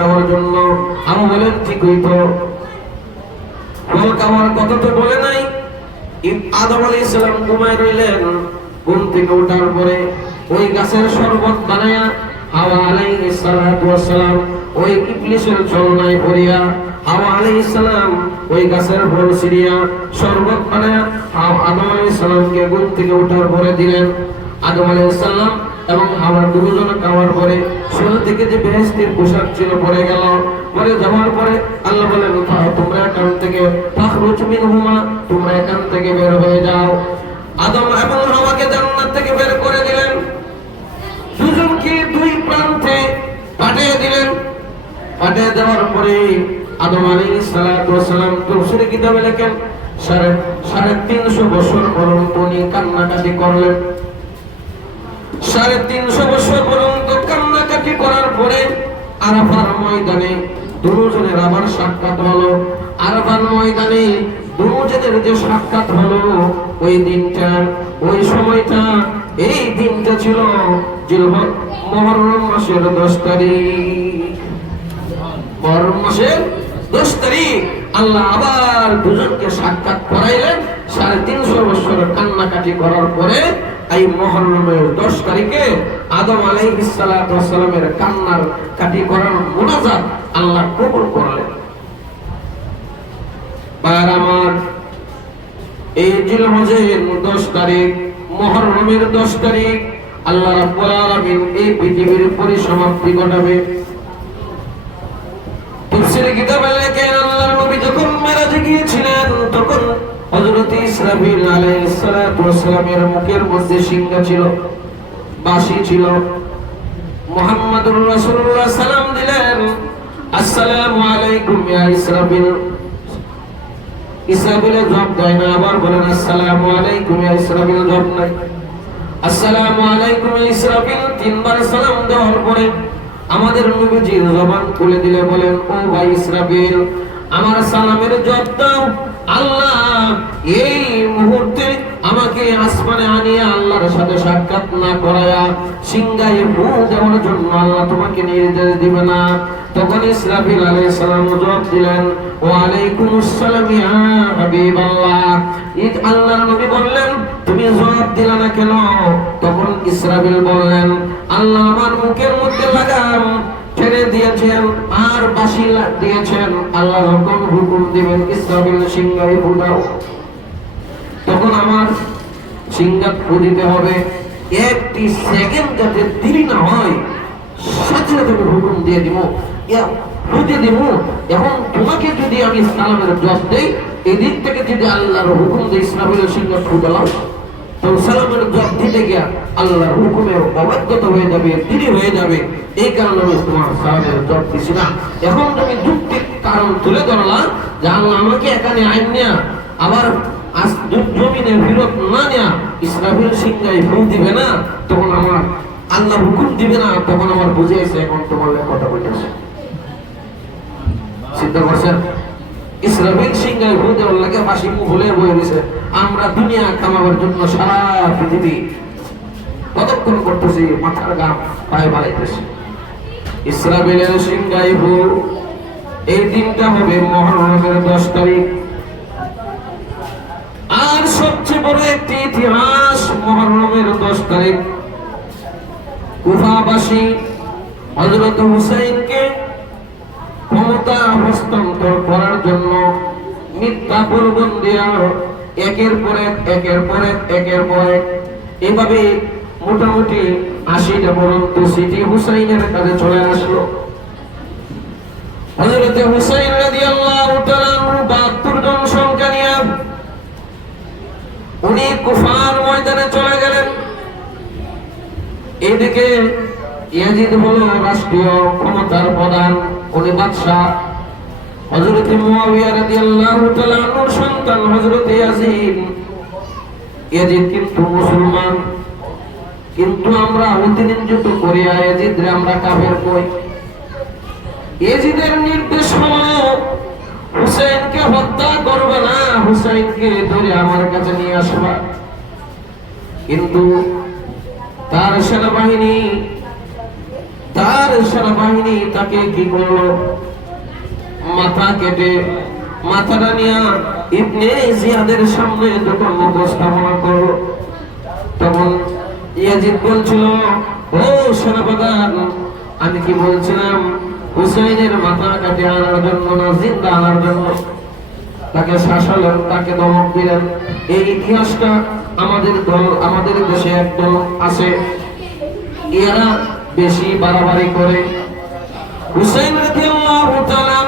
খাওয়ার জন্য। আমি বলেন ঠিক হইতো? ফল খাওয়ার কথা তো বলে নাই। আদম আলাইহিস সালাম ঘুমায় রইলেন। ঘুম থেকে ওঠার পরে ওই গাছের শরবত বানায়া হাওয়া আলাইহিস সালাম ওই ইবলিসের ছলনায় পড়িয়া হাওয়া আলাইহিস সালাম ওই গাছের ফল ছিঁড়িয়া শরবত বানায়া আদম আলাইহিস সালামকে ঘুম থেকে ওঠার পরে দিলেন। আদম আলাইহিস সালাম এবং হাওয়া দুজনে খাওয়ার পরে শরীর থেকে যে বেহেশতের পোশাক ছিল পরে গেল। পরে যাওয়ার পরে আল্লাহ বলেন, তোমরা এখান থেকে ফাখরুজ মিনহুমা, তোমরা এখান থেকে বের হয়ে যাও। আদম এবং হাওয়াকে জান্নাত থেকে বের করে দিলেন। দুজনকে দুই প্রান্তে পাঠিয়ে দিলেন। পাঠিয়ে দেওয়ার পরে আদম আলাইহিস সালাম তফসিরে কিতাবে লেখেন 350 বছর পর্যন্ত উনি কান্নাকাটি করলেন। 350 বছর পর্যন্ত কান্নাকাটি করার পরে আরাফার ময়দানে দুজনের আবার সাক্ষাৎ হলো। আরাফার ময়দানে দুজনের যে সাক্ষাৎ হলো ওই দিনটা, ওই সময়টা, এই দিনটা ছিল মুহররম মাসের 10 তারিখ। মুহররম মাসের 10 তারিখ আল্লাহ আবার দুজনকে সাক্ষাৎ করাইলেন। 350 বছর কান্নাকাটি করার পরে এই মুহররমের 10 তারিখে আদম আলাইহিস সালামের কান্নার কাটি করার মুনাজাত আল্লাহ কবুল করলেন। ভাইরা আমার, এই জিলহজের 10 তারিখ, মুহররমের 10 তারিখ আল্লাহ রাব্বুল আলামিন এই পৃথিবীর পরিসমাপ্তি ঘটাবে। তাফসীরে কিতাবে লেখেন, আল্লাহর নবী যখন মেরাজে গিয়েছিলেন তখন হযরত ইসরাফিল আলাইহিস সালামের মুখের মধ্যে সিংহা ছিল, বাঁশি ছিল। মুহাম্মদুর রাসূলুল্লাহ সালাম দিলেন, আসসালামু আলাইকুম ইয়া ইসরাফিল। ইসরাফিলের জবাব দেয় না, আবার বলেন আসসালামু আলাইকুম ইয়া ইসরাফিল, জবাব নাই। আসসালামু আলাইকুম ইয়া ইসরাফিল 3 বার সালাম দেওয়ার পরে আমাদের নবীজি জবান খুলে দিলে বলেন, ও ভাই ইসরাফিল, আমার সালামের জবাব দাও। আল্লাহ এই মুহূর্তে আমাকে আসমানে আনিয়া আল্লাহর সাথে সাক্ষাৎ না করায়া সিংহায় ফু দেওয়ার জন্য আল্লাহ তোমাকে নির্দেশ দিবে না। তখন ইসরাফিল আলাইহিস সালাম জবাব দিলেন, ওয়া আলাইকুমুস সালাম ইয়া হাবিবাল্লাহ। আল্লাহর নবী বললেন, তুমি জবাব দিলা না কেন? তখন ইসরাফিল বললেন, আল্লাহ আমার মুখের মধ্যে লাগাম টেনে দিয়েছেন আর বাঁশি দিয়েছেন, আল্লাহ যখন হুকুম দিবেন ইসরাফিল সিংহায় ফু দাও, তখন আমার সিংহা ফু দিতে হবে। একটি সেকেন্ড যাতে দেরি না হয়, সাথে সাথে হুকুম দিয়ে দিব, বুঝে দিব। এখন তোমাকে যদি আমি সালামের জবাব দেই, এদিক থেকে যদি আল্লাহর হুকুম দিয়ে ইসরাফিলের সিংহা ফু দিলাম, তো সালামের জবাব দিতে গিয়া আল্লাহর হুকুমের অবাধ্যতা হয়ে যাবে, দেরি হয়ে যাবে। এই কারণে আমি তোমার সালামের জবাব দিছি না। এখন তুমি যুক্তির কারণ তুলে ধরলাম যে আল্লাহ আমাকে এখানে আইন নেয়া আবার জমিনে ফিরত না নেয়া ইসরাফিল সিংহায় ফু দিবে না, তখন আমার আল্লাহ হুকুম দিবে না, তখন আমার বুঝে এসে এখন তোমার কথা বলতেছে। চিন্তা করছেন? ইসরাফিল সিংহায় ফু দেওয়ার লাগে বাঁশি ভুলে বয়ে গেছে। আমরা দুনিয়া কামাবার জন্য সারা পৃথিবী পদক্ষেপ করতেছি, মাথার ঘাম পায়ে বাড়াইতেছি। ইসরাফিলের সিংহায় ফু, এই দিনটা হবে মুহররমের 10 তারিখ। আর সবচেয়ে বড় একটি ইতিহাস, মুহররমের 10 তারিখ কুফাবাসী হযরত হুসাইনকে ক্ষমতা হস্তান্তর করার জন্য মিথ্যা প্রলোভন দেয়া একের পর এক এভাবে মোটামুটি 80টা পর্যন্ত সিটি হুসাইনের কাছে চলে আসলো। হযরত হুসাইন রাদিয়াল্লাহু তাআলা 72 জন সংখ্যা নিয়ে উনি কুফার ময়দানে চলে গেলেন। এদিকে ইয়াজিদ হলো রাষ্ট্রীয় ক্ষমতার প্রধান, উনি বাদশা। হযরত মুয়াবিয়া রাদিয়াল্লাহু তাআলা আনহুর সন্তান হযরত ইয়াজিদ। ইয়াজিদ কিন্তু মুসলমান, কিন্তু আমরা অতিরঞ্জিত করি ইয়াজিদরে আমরা কাফের কই। ইয়াজিদের নির্দেশ হলো হুসাইনকে হত্যা করবে না, হুসাইনকে ধরে আমার কাছে নিয়ে আসবা। কিন্তু তার সেনাবাহিনী, তার আর সেনাবাহিনী তাকে কি করলো, মাথা কেটে মাথাটা নিয়ে ইবনে জিয়াদের সামনে যখন উপস্থাপনা করলো, তখন ইয়াজিদ বলছিল, ও সেনাপ্রধান, আমি কি বলছিলাম হুসাইনের মাথা কেটে আনার জন্য না জিন্দা আনার জন্য? তাকে শাসালেন, তাকে ধমক দিলেন। এই ইতিহাসটা আমাদের দেশে একদল আছে, এরা বেশি বাড়াবাড়ি করে। হুসাইন রাদিয়াল্লাহু তাআলা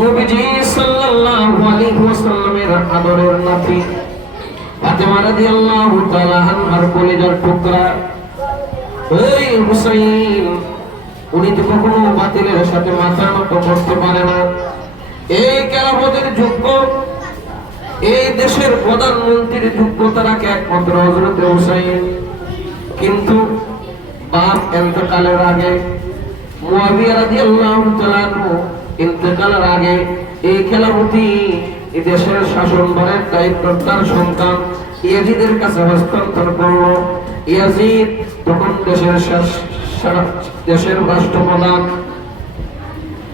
নবীজি সাল্লাল্লাহু আলাইহি ওয়াসাল্লামের আদরের নাতি, ফাতেমা রাদিয়াল্লাহু তাআলা আনহার কলিজার টুকরা। ওই হুসাইন, উনি তো কখনো বাতিলের সাথে মাথা নত করতে পারে না। এই খেলাফতের যোগ্য, এই দেশের প্রধানমন্ত্রীর যোগ্যতা রাখে একমাত্র হযরত হুসাইন। কিন্তু বাপ ইন্তেকালের আগে, মুয়াবিয়া রাদিয়াল্লাহু তাআলা ইন্তেকালের আগে এই খেলাফতি, এই দেশের শাসনভারের দায়িত্ব তার সন্তান ইয়াজিদের কাছে হস্তান্তর করলো। ইয়াজিদ তখন দেশের রাষ্ট্রপ্রধান।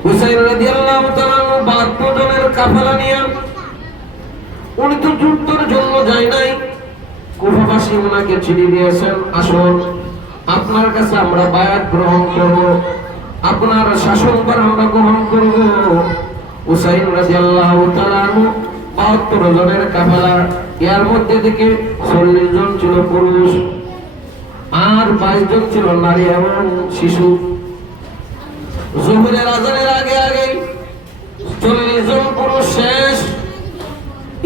হুসাইন রাদিয়াল্লাহু তাআলা 72 জনের কাফেলা নিয়ে, উনি তো যুদ্ধের জন্য যায় নাই, কুফাবাসী ওনাকে চিঠি দিয়েছেন, আসুন আপনার কাছে আমরা বায়াত গ্রহণ করব, আপনার শাসনভার আমরা গ্রহণ করব। হুসাইন রাদিয়াল্লাহু তাআলা 72 জনের কাফেলা, এর মধ্যে থেকে 40 জন ছিল পুরুষ আর 22 জন ছিল নারী এবং শিশু। জোহরের আযানের আগে আগে 40 জন পুরুষ শেষ।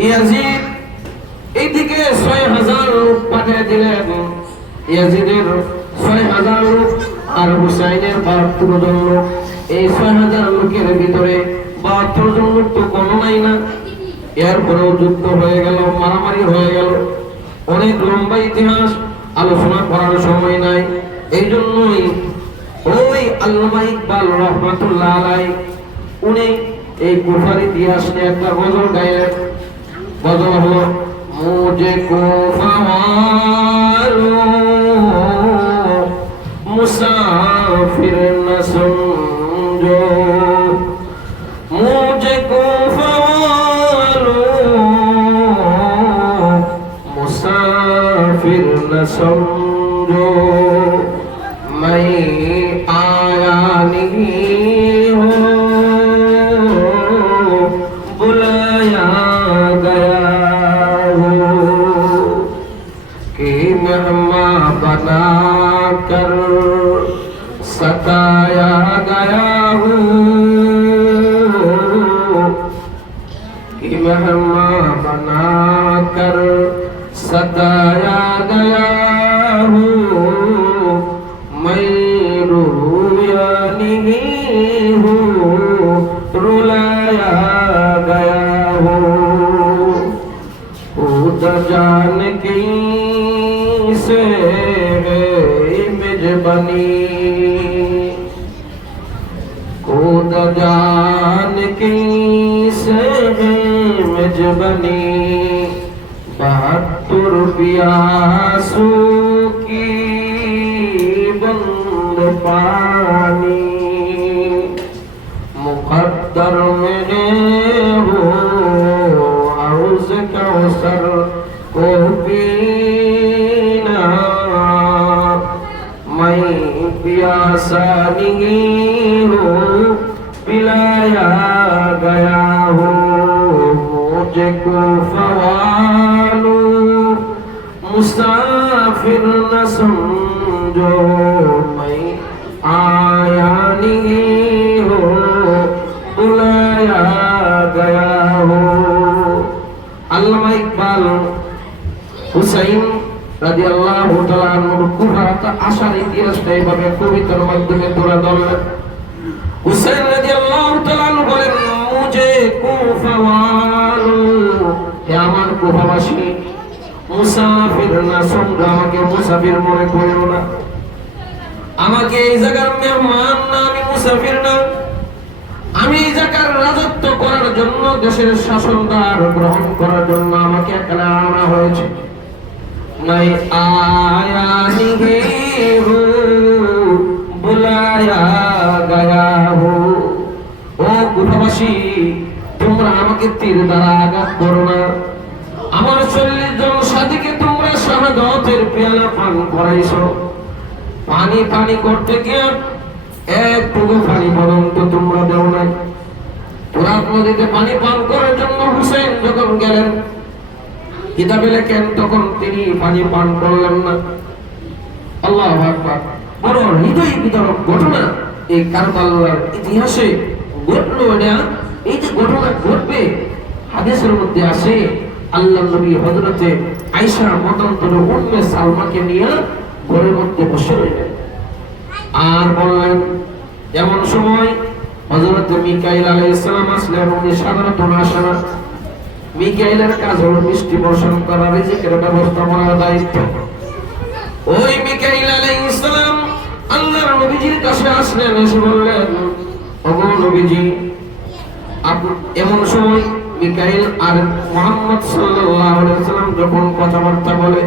ইয়াজিদ এইদিকে 6000 লোক পাঠিয়ে দিলেন। ইয়াজিদের 6000 লোক আর হুসাইনের 72 জন লোক। এই 6000 লোকের ভিতরে 72 জন লোক তো গণনাই না। এরপরেও যুদ্ধ হয়ে গেল, মারামারি হয়ে গেল। অনেক লম্বা ইতিহাস, আলোচনা করার সময় নাই। এই জন্যই ওই আল্লামা ইকবাল রাহমাতুল্লাহ আলাইহি উনি এই কুফার ইতিহাস নিয়ে একটা গজল গাইলেন। গজল হলো, মুঝে কুফা ওয়ালো মুসাফির না সমঝো, মুঝে কুফা ওয়ালো মুসাফির না সমঝো, मैं आया नहीं हूँ बुलाया गया हूँ, कि मेहमान बना कर सताया गया हूँ, कि मेहमान बना कर सताया गया हूँ, मैं रोया नहीं हूँ रुलाया गया हूँ, खुद जान की से मेजबानी, खुद जान की से मेजबानी, 72 प्यासों की बंद पानी, मुकद्दर में हो हौज़ कौसर को पीना, मैं प्यासा नहीं हूँ पिलाया गया हूँ, मुझे कुफा वालो मुसाफिर न समझो, मैं आया नहीं हूँ बुलाया गया हूँ। আল্লামা ইকবাল হুসাইন রাদিয়াল্লাহু তাআলা আনহুর কুফাতে আসার ইতিহাসটা এইভাবে কবিতার মাধ্যমে তুলে ধরলেন। হুসাইন রাদিয়াল্লাহু তাআলা আনহু বলেন, মুঝে কুফা ওয়ালো, হে আমার কুফাবাসী, মুসাফির না সমঝো, আমাকে মুসাফির মনে করিও না, আমাকে এই জায়গার মেহমান না, আমি মুসাফির না, আমি এই জায়গার রাজত্ব করার জন্য, দেশের শাসনদার গ্রহণ করার জন্য আমাকে এখানে আনা হয়েছে। मैं आया नहीं हूँ ভালোবাসি, তোমরা আমাকে তীর দ্বারা আঘাত করো না। আমার 40 জন সাথীকে তোমরা শাহাদাতের পেয়ালা পান করাইছো, পানি পানি করতে গিয়ে একটুকু পানি পর্যন্ত তোমরা দেও নাই। ফোরাত নদীতে পানি পান করার জন্য হুসেন যখন গেলেন, কিতাবে লেখেন তখন তিনি পানি পান করলেন না। আল্লাহু আকবার। বড় হৃদয় বিদারক ঘটনা এই কারবালার ইতিহাসে ঘটলো। এটা এই যে ঘটনা ঘটবে হাদিসের মধ্যে আছে, আল্লাহর নবী হযরতে আয়েশা মতান্তরে উম্মে সালমাকে নিয়ে ঘরের মধ্যে বসে রইলেন আর বললেন, এমন সময় হযরত মিকাইল আলাইহিস সালাম আসলেন। উনি সাধারণত আসেন না, মিকাইলের কাজ হলো মিষ্টি বর্ষণ করা, রিজিকের ব্যবস্থা করার দায়িত্ব। ওই মিকাইল আলাইহিস সালাম আল্লাহর নবীজির কাছে আসলেন, এসে বললেন, ওগো নবীজি, এমন সময় মিকাইল আর মুহাম্মদ সাল্লাল্লাহু আলাইহি ওয়াসাল্লাম যখন কথাবার্তা বলে,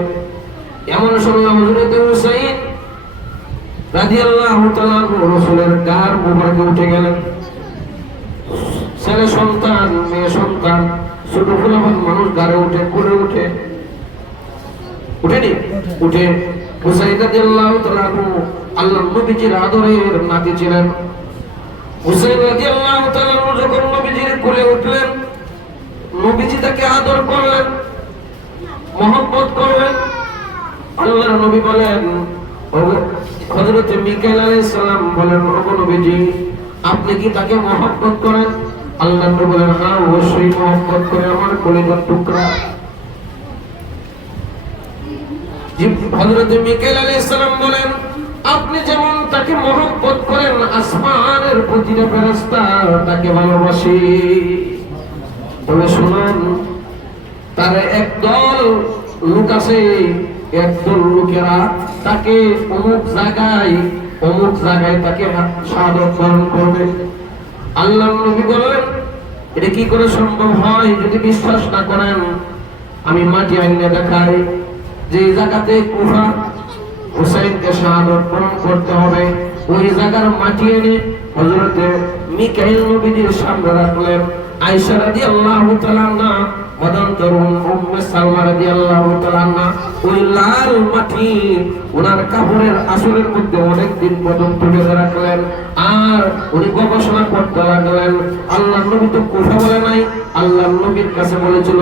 এমন সময় হযরত হুসাইন রাদিয়াল্লাহু তাআলা রাসূলের গার মোবারকে উঠে গেলেন। ছেলে সন্তান, মেয়ে সন্তান, ছোট ফুলাফান মানুষ গারে উঠে, কোলে উঠে, উঠেনি উঠে হুসাইন রাদিয়াল্লাহু তাআলা আল্লাহর নবীজির আদরের নাতি ছিলেন। হুসাইন রাদিয়াল্লাহু তাআলা যখন নবীজির কোলে উঠলেন, নবীজি তাকে আদর করলেন, মহব্বত করলেন। আল্লাহর নবী বলেন, হযরত মিকাইল আলাইহিস সালাম বলেন, ওগো নবীজি, আপনি কি তাকে মহব্বত করেন? আল্লাহর নবী বলেন, হ্যাঁ অবশ্যই মহব্বত করে, আমার কলিজার টুকরা। হযরত মিকাইল আলাইহিস সালাম বলেন, আপনি যেমন তাকে মহব্বত করেন, আসমানের প্রতিটা ফেরেশতা তাকে ভালোবাসে। তবে শুনুন, তার একদল লোক আছে, একদল লোকেরা তাকে অমুক জায়গায় তাকে শাহাদাত বরণ করবে। আল্লাহর নবী বলেন, এটা কি করে সম্ভব হয়? যদি বিশ্বাস না করেন, আমি মাটি আইনে দেখাই যে জায়গাতে কুফা হুসাইনকে শাহাদাত বরণ করতে হবে, ওই জায়গার মাটি এনে হযরতে মিকাইল নবীজির সামনে রাখলেন। আয়েশা রাদিয়াল্লাহু তাআলা আনহা, মদন্তর উম্মে সালমা রাদিয়াল্লাহু তাআলা আনহা ওই লাল মাটি ওনার কাপড়ের আসরের মধ্যে অনেক দিন পর্যন্ত বেঁধে রাখলেন আর উনি গবেষণা করতে লাগলেন। আল্লাহর নবী তো কথা বলে নাই, আল্লাহর নবীর কাছে বলেছিল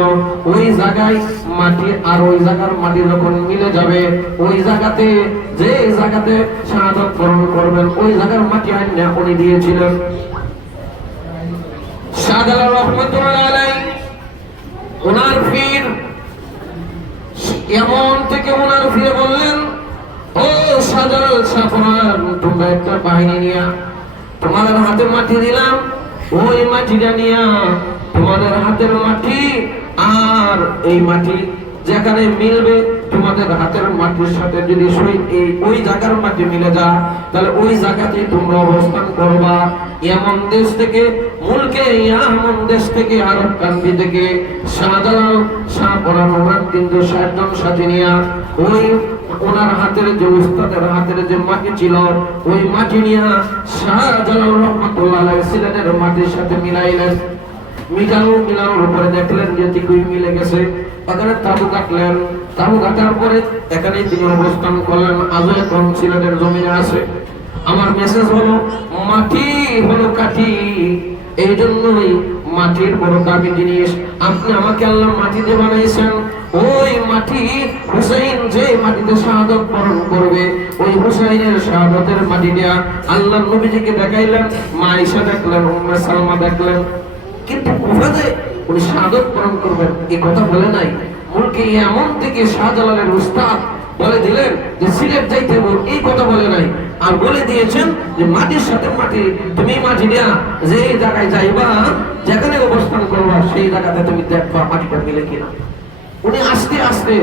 ওই জায়গায় মাটি আর ওই জায়গার মাটি যখন মিলে যাবে, ওই জায়গাতে যে জায়গাতে শাহাদাত বরণ করবেন ওই জায়গার মাটি আইনে উনি দিয়েছিলেন। শাহজালাল রহমাতুল্লাহ আলাইহি ওনার পীর এমন থেকে ওনার ফিরে বললেন, ও শাহজালাল সাফরান, তোমরা একটা বাহিনী নিয়া তোমাদের হাতে মাটি দিলাম, ওই মাটিটা নিয়া তোমাদের হাতের মাটি আর এই মাটি যেখানে মিলবে, তোমাদের হাতের মাটির সাথে যদি ওই জায়গার মাটি মিলে যা, তাহলে ওই জায়গাতেই তোমরা অবস্থান করবা। এমন দেশ থেকে মুলকে ইয়ামন দেশ থেকে আরব কান্ট্রি থেকে শাহজালাল সাফরান ওনার 360 জন সাথী নিয়া ওই ওনার হাতের যে উস্তাদের হাতের যে মাটি ছিল ওই মাটি নিয়া শাহজালাল রহমাতুল্লাহ আলাইহি সিলেটের মাটির সাথে মিলাইলেন। মিলানোর উপরে দেখলেন যে ঠিকই মিলে গেছে। ওখানে তাবু কাটলেন, তাবু কাটার পরে এখানে তিনি অবস্থান করলেন। আজও এখন সিলেটের জমিনে আছে। আমার মেসেজ হলো, মাটি হলো কাঠি, এই জন্যই মাটির বড় দামি জিনিস। আপনি আমাকে আল্লাহ মাটি দিয়ে বানাইছেন, ওই মাটি হুসাইন যে মাটিতে শাহাদাত বরণ করবে, ওই হুসাইনের শাহাদাতের মাটি দিয়া আল্লাহ নবীজিকে দেখাইলেন। মা আয়েশা দেখলেন, উম্মে সালমা দেখলেন, কিন্তু কুফাতে উনি শাহাদাত বরণ করবেন এই কথা বলে নাই। মুলকে এমন থেকে শাহজালালের উস্তাদ বলে দিলেন যে সিলেট যাইতে এই কথা বলে নাই, আর বলে দিয়েছেন যে মাটির সাথে মাটি, তুমি মাটি দেয়া যে জায়গায় যাইবা, যেখানে অবস্থান করবা সেই জায়গাতে তুমি দেখবা মাটিটা মিলে কিনা। উনি আস্তে আস্তে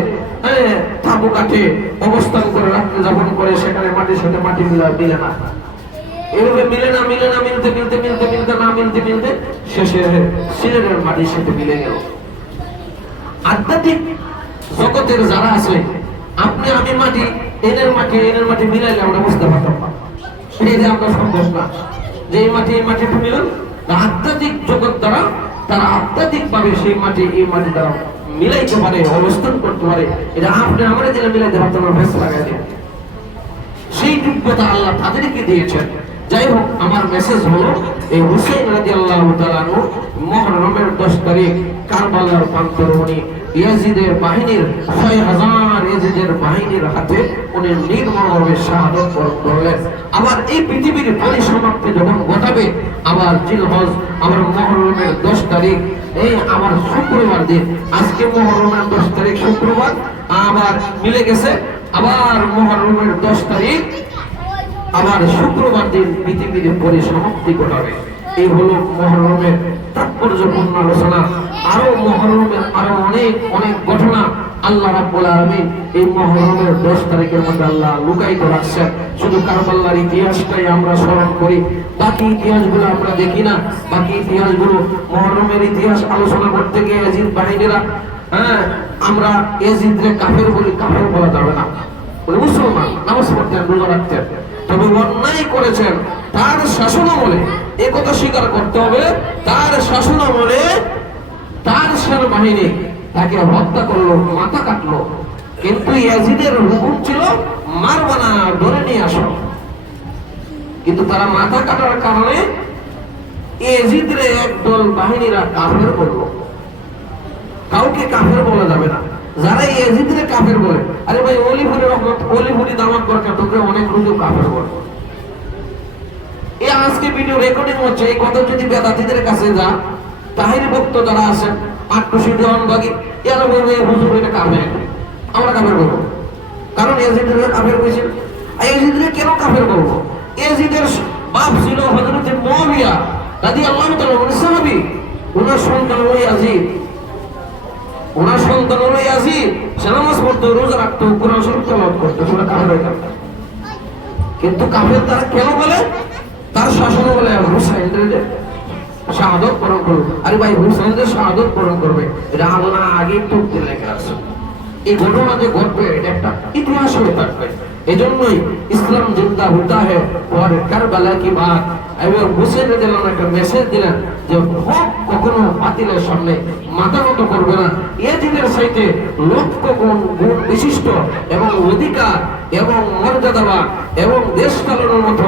তাবু কাটে অবস্থান করে রাত্রে যাপন করে, সেখানে মাটির সাথে মাটি মিলে না, এভাবে মিলতে শেষে সিলেটের মাটির সাথে মিলে গেল। আধ্যাত্মিক জগতের যারা আছে, আপনি আমি মাটি এনের মাটি মিলাইলে আমরা বুঝতে পারতাম না, এই যে আমরা সম্ভব না যে এই মাটি মিলন আধ্যাত্মিক জগৎ দ্বারা তারা আধ্যাত্মিক ভাবে সেই মাটি এই মাটি দ্বারা মিলাইতে পারে, অবস্থান করতে পারে। এটা আপনি আমার দিলে মিলাইতে পারতেন, ভেস লাগাই দেন, সেই যোগ্যতা আল্লাহ তাদেরকে দিয়েছেন। যাই হোক, আমার মেসেজ হলো এই হুসাইন রাদিয়াল্লাহু তাআলা আনহু মুহররমের 10 তারিখ কারবালার প্রান্তরে উনি ইয়াজিদের বাহিনীর 6000 ইয়াজিদের বাহিনীর হাতে উনি নির্মমভাবে শাহাদাত বরণ করলেন। আবার এই পৃথিবীর পরিসমাপ্তি যখন ঘটাবে, আবার জিলহজ আবার মুহররমের 10 তারিখ এই আমার শুক্রবার দিন, আজকে মুহররমের 10 তারিখ শুক্রবার, আবার মিলে গেছে আবার মুহররমের 10 তারিখ আবার শুক্রবার দিন পৃথিবীর পরিসমাপ্তি ঘটাবে। এই হলো মুহররমের তাৎপর্যপূর্ণ আলোচনা। আরো মুহররমের আরো অনেক অনেক ঘটনা আল্লাহ রাব্বুল আলামিন এই মুহররমের 10 তারিখের মধ্যে আল্লাহ লুকায়িত রাখছেন। শুধু কারবালার ইতিহাসটাই আমরা স্মরণ করি, বাকি ইতিহাসগুলো আমরা দেখি না। বাকি ইতিহাসগুলো মুহররমের ইতিহাস আলোচনা করতে গিয়ে ইয়াজিদ বাহিনীরা, আমরা ইয়াজিদরে কাফের বলি, কাফের বলা যাবে না, বলে মুসলমান, নামাজ পড়তেন, রোজা রাখতেন, তবে অন্যায় করেছেন তার শাসনামলে, এই কথা স্বীকার করতে হবে। তার শাসনামলে তার সেনাবাহিনী তাকে হত্যা করলো, মাথা কাটলো, কিন্তু ইয়াজিদের হুকুম ছিল মারবা না, ধরে নিয়ে আসো। কিন্তু তারা মাথা কাটার কারণে ইয়াজিদের একদল বাহিনীরা কাফের করলো। কাউকে কাফের বলা যাবে না, যারা ইয়াজিদরে কাফের বলে, আরে ভাই অলিপুরি রহমত, অলিপুরি দামাত করতে তোকে অনেক লোক কাফের বলে। এই আজকে ভিডিও রেকর্ডিং হচ্ছে, এই কথা যদি বেদাতীদের কাছে যা, তাহিরি ভক্ত যারা আছেন, আটটুসি দেওয়ানবাগী, এরা বলবে হুজুর এটা কাফের, আমরা কাফের বলবো। কারণ ইয়াজিদরে কাফের কইছে। ইয়াজিদরে কেন কাফের বলবো? ইয়াজিদের বাপ ছিল হযরত মুআবিয়া রাদিয়াল্লাহু তাআলা আনহু, সাহাবী। ওনার সন্তান হলো ইয়াজিদ, ওনার সন্তান হলো ইয়াজিদ। সে নামাজ পড়তো, রোজা রাখতো, কোরআন শরীফ তেলাওয়াত করতো, সেটা কাফের হয়ে গেল। কিন্তু কাফের তারা কেন বলে? তার শাসন বলে হুসাইনের শাহাদাত বরণ করবে। আরে ভাই, হুসাইনের শাহাদাত বরণ করবে, এটা আল্লাহ আগে তুলতে লেখা আছে। এই ঘটনা যে ঘটবে এটা একটা ইতিহাস হয়ে থাকবে। এজন্যই ইসলাম জিন্দা হতা है और কারবালা কি বাত। এবং হুসাইন রাদিয়াল্লাহু একটা মেসেজ দিলেন যে হক কখনো বাতিলের সামনে মাথা নত করবে না। ইয়াজিদের চাইতে লক্ষ গুণ বিশিষ্ট এবং অধিকার এবং মর্যাদাবান এবং দেশ চালানোর মতো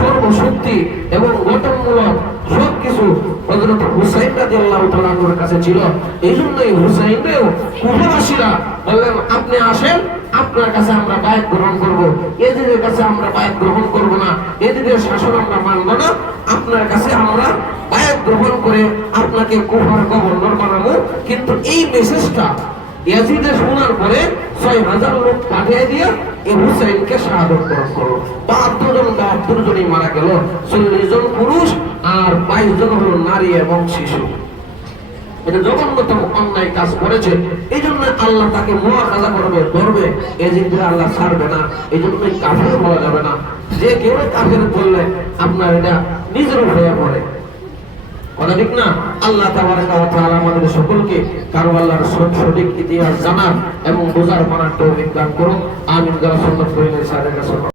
সর্বশক্তি এবং গঠনমূলক সবকিছু হযরত হুসাইন রাদিয়াল্লাহু তাআলার কাছে ছিল। এই জন্যই হুসাইনকেও কুফারীরা বললেন, আপনি আসেন, আপনার কাছে আমরা বায়াত গ্রহণ করব, এদের কাছে আমরা বায়াত গ্রহণ করব না, এদের শাসন আমরা মানব না, আপনার কাছে আমরা বায়াত গ্রহণ করে আপনাকে কুফার গভর্নর বানাবো। কিন্তু এই মেসেজটা ইয়াজিদে শোনার পরে 6000 লোক পাঠিয়ে দিয়ে এই হুসাইনকে শাহাদাত বরণ করলো। 72 জনই মারা গেল, 40 জন পুরুষ আর 22 জন হলো নারী এবং শিশু। এটা জঘন্যতম অন্যায় কাজ করেছে। এই জন্য আল্লাহ তাকে মুআখাযা করবে, ধরবে। ইয়াজিদকে আল্লাহ ছাড়বে না। এই জন্যই কাফের বলা যাবে না। যে কেউ কাফের বললে আপনার এটা নিজের হয়ে পড়ে, কথা ঠিক না? আল্লাহ তাবারাকা ওয়া তাআলা আমাদের সকলকে কারবালার সঠিক ইতিহাস জানার এবং বোঝার মানার তৌফিক দান করুন। আমিন। যারা সুন্নাত পড়ে সাদা